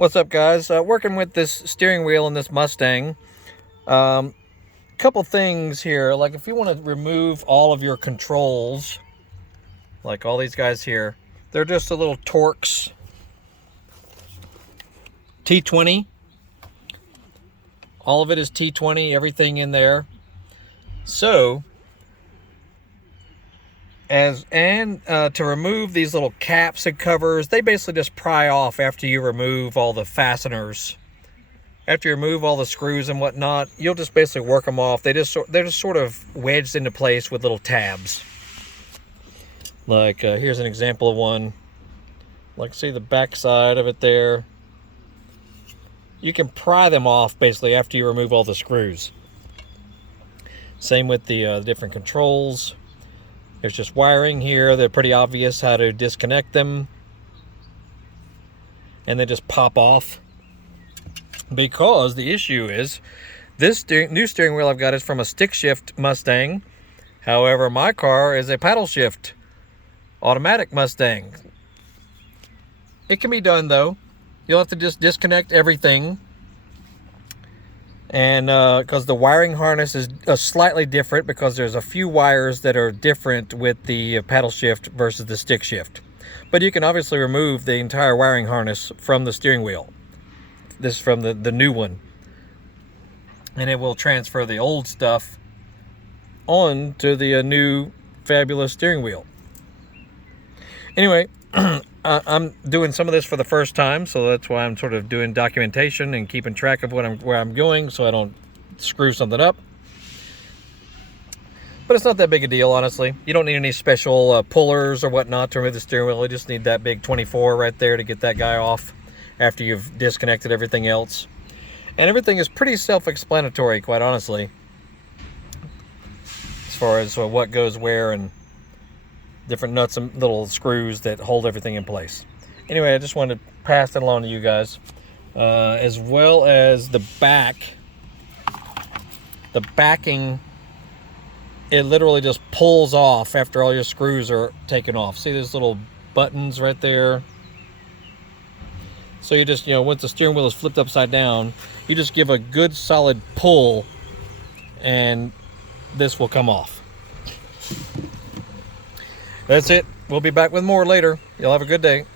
What's up, guys? Working with this steering wheel in this Mustang. Couple things here, like if you want to remove all of your controls, like all these guys here, they're just a little Torx T20. All of it is T20, everything in there. So, to remove these little caps and covers, they basically just pry off after you remove all the fasteners. After you remove all the screws and whatnot, you'll just basically work them off. They're just sort of wedged into place with little tabs. Like here's an example of one. Like, see the back side of it there. You can pry them off basically after you remove all the screws. Same with the different controls. There's just wiring here. They're pretty obvious how to disconnect them. And they just pop off. Because the issue is, this new steering wheel I've got is from a stick shift Mustang. However, my car is a paddle shift automatic Mustang. It can be done though. You'll have to just disconnect everything. And because the wiring harness is slightly different, because there's a few wires that are different with the paddle shift versus the stick shift. But you can obviously remove the entire wiring harness from the steering wheel. This is from the new one. And it will transfer the old stuff on to the new fabulous steering wheel. Anyway, I'm doing some of this for the first time, so that's why I'm sort of doing documentation and keeping track of where I'm going, so I don't screw something up. But it's not that big a deal, honestly. You don't need any special pullers or whatnot to remove the steering wheel. You just need that big 24 right there to get that guy off after you've disconnected everything else. And everything is pretty self-explanatory, quite honestly, as far as what goes where and different nuts and little screws that hold everything in place. Anyway, I just wanted to pass that along to you guys. As well as the back. The backing, it literally just pulls off after all your screws are taken off. See those little buttons right there? So you just, once the steering wheel is flipped upside down, you just give a good solid pull and this will come off. That's it. We'll be back with more later. You'll have a good day.